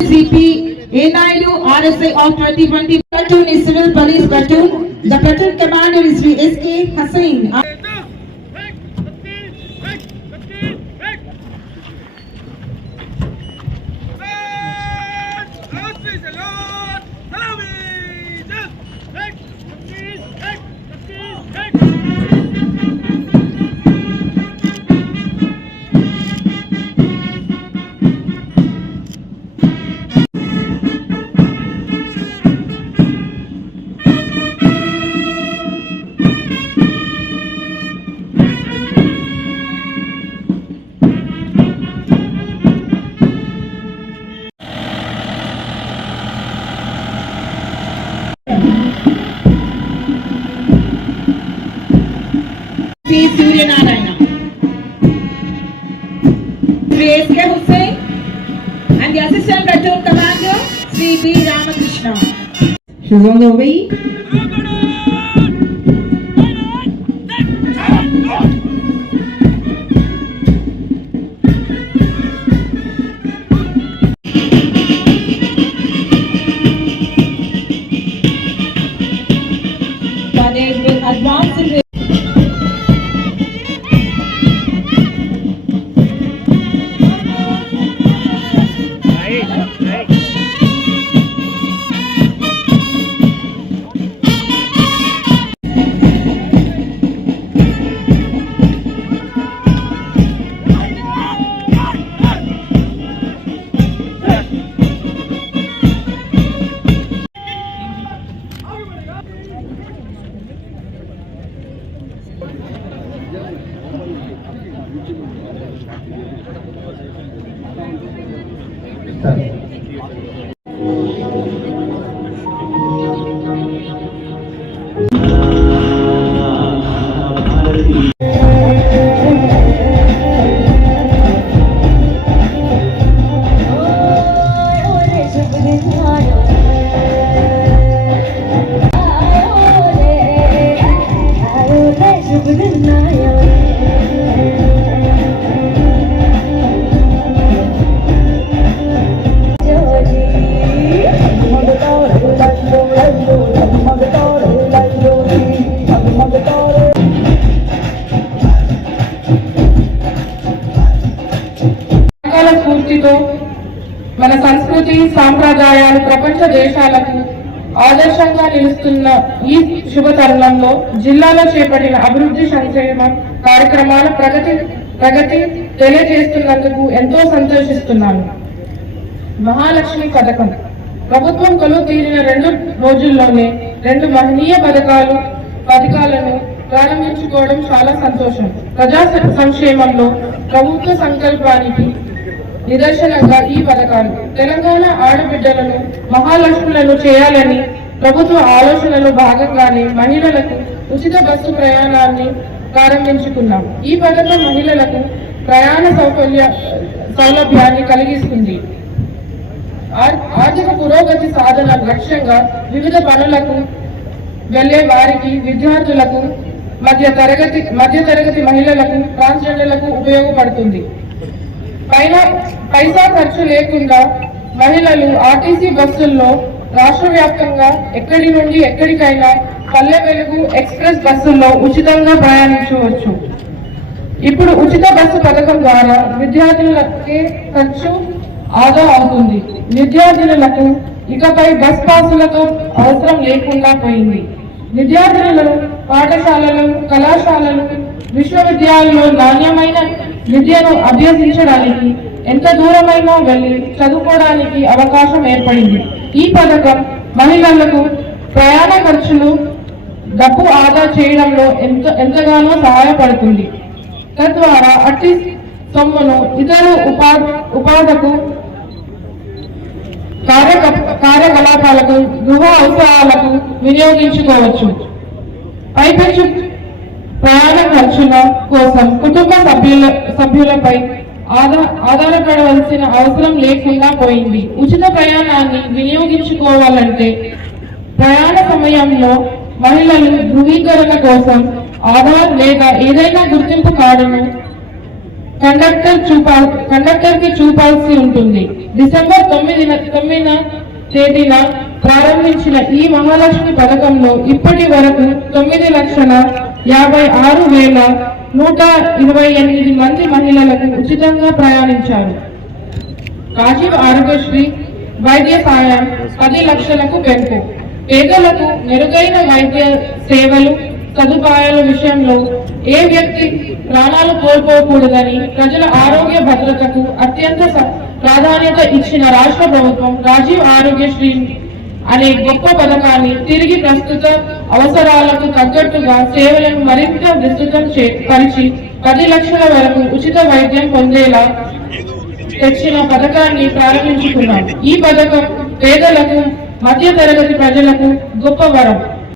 CP A. Naidu, RSI of 2020. Platoon is Civil Police Platoon. The platoon commander is Sri S.K. Hussain. P. Suryanarayana, Sri S.K. Hussain, and the assistant platoon commander, Sri B. Ramakrishna. She's on the way. They will advance in the స్ఫూర్తితో మన సంస్కృతి సాంప్రదాయాలు ప్రపంచ దేశాలకు ఆదర్శంగా నిలుస్తున్న ఈ శుభ తరుణంలో జిల్లాలో చేపట్టిన అభివృద్ధి సంక్షేమ కార్యక్రమాల ప్రగతి తెలియజేస్తున్నందుకు ఎంతో సంతోషిస్తున్నాను. మహాలక్ష్మి పథకం ప్రభుత్వం కొలువు తీరిన 2 రోజుల్లోనే 2 మహనీయ పథకాలను ప్రారంభించుకోవడం చాలా సంతోషం. ప్రజా సంక్షేమంలో ప్రభుత్వ సంకల్పానికి నిదర్శనంగా ఈ పథకాలు తెలంగాణ ఆడబిడ్డలను మహాలక్ష్ములను చేయాలని ప్రభుత్వ ఆలోచనలో భాగంగానే మహిళలకు ఉచిత బస్సు ప్రయాణాన్ని ప్రారంభించుకున్నాం. ఈ పథకం మహిళలకు ప్రయాణ సౌలభ్యాన్ని కలిగిస్తుంది. ఆర్థిక పురోగతి సాధన లక్ష్యంగా వివిధ పనులకు వెళ్లే వారికి, విద్యార్థులకు, మధ్యతరగతి మహిళలకు, ట్రాన్స్జెండర్లకు ఉపయోగపడుతుంది. పైసా ఖర్చు లేకుండా మహిళలు ఆర్టీసీ బస్సుల్లో రాష్ట్ర వ్యాప్తంగా ఎక్కడి నుండి ఎక్కడికైనా పల్లె వెలుగు ఎక్స్ప్రెస్ బస్సుల్లో ఉచితంగా ప్రయాణించవచ్చు. ఇప్పుడు ఉచిత బస్సు పథకం ద్వారా విద్యార్థులకే ఖర్చు ఆదా అవుతుంది. విద్యార్థులకు ఇకపై బస్ పాసులతో అవసరం లేకుండా పోయింది. విద్యార్థులను పాఠశాలలు, కళాశాలలు, విశ్వవిద్యాలయాల్లో నాణ్యమైన విద్యను అభ్యసించడానికి ఎంత దూరమైనా వెళ్లి చదువుకోవడానికి అవకాశం ఏర్పడింది. ఈ పథకం మహిళలకు ప్రయాణ ఖర్చులు, డబ్బు ఆదా చేయడంలో ఎంతగానో సహాయపడుతుంది. తద్వారా అట్టి సొమ్మును ఇతర ఉపాధకు, కార్యకలాపాలకు, గృహ అవసరాలకు వినియోగించుకోవచ్చు. పైపెచ్చు ప్రయాణ ఖర్చుల కోసం కుటుంబ సభ్యులపై ఆధారపడవలసిన అవసరం లేకుండా పోయింది. ఉచిత ప్రయాణాన్ని వినియోగించుకోవాలంటే ప్రయాణ సమయంలో మహిళలు ధృవీకరణ కోసం ఆధార్ లేదా ఏదైనా గుర్తింపు కార్డును కండక్టర్ కి చూపాల్సి ఉంటుంది. డిసెంబర్ 9న తేదీన ప్రారంభించిన ఈ మహాలక్ష్మి పథకంలో ఇప్పటి వరకు 9,56,128 మంది మహిళలకు ఉచితంగా ప్రయాణించారు. రాజీవ్ ఆరోగ్యశ్రీ వైద్య సాయం 10 లక్షలకు పెంపు. పేదలకు మెరుగైన వైద్య సేవలు సదుపాయాల విషయంలో ఏ వ్యక్తి ప్రాణాలు కోల్పోకూడదని ప్రజల ఆరోగ్య భద్రతకు అత్యంత ప్రాధాన్యత ఇచ్చిన రాష్ట్ర ప్రభుత్వం రాజీవ్ ఆరోగ్యశ్రీ అనే గొప్ప పథకాన్ని తిరిగి ప్రస్తుత అవసరాలకు తగ్గట్టుగా సేవలను మరింత విస్తృతం పరిచి 10 లక్షల వరకు ఉచిత వైద్యం పొందేలా తెచ్చిన పథకాన్ని ప్రారంభించుకున్నాం. ఈ పథకం పేదలకు మధ్య తరగతి ప్రజలకు గొప్ప వరం.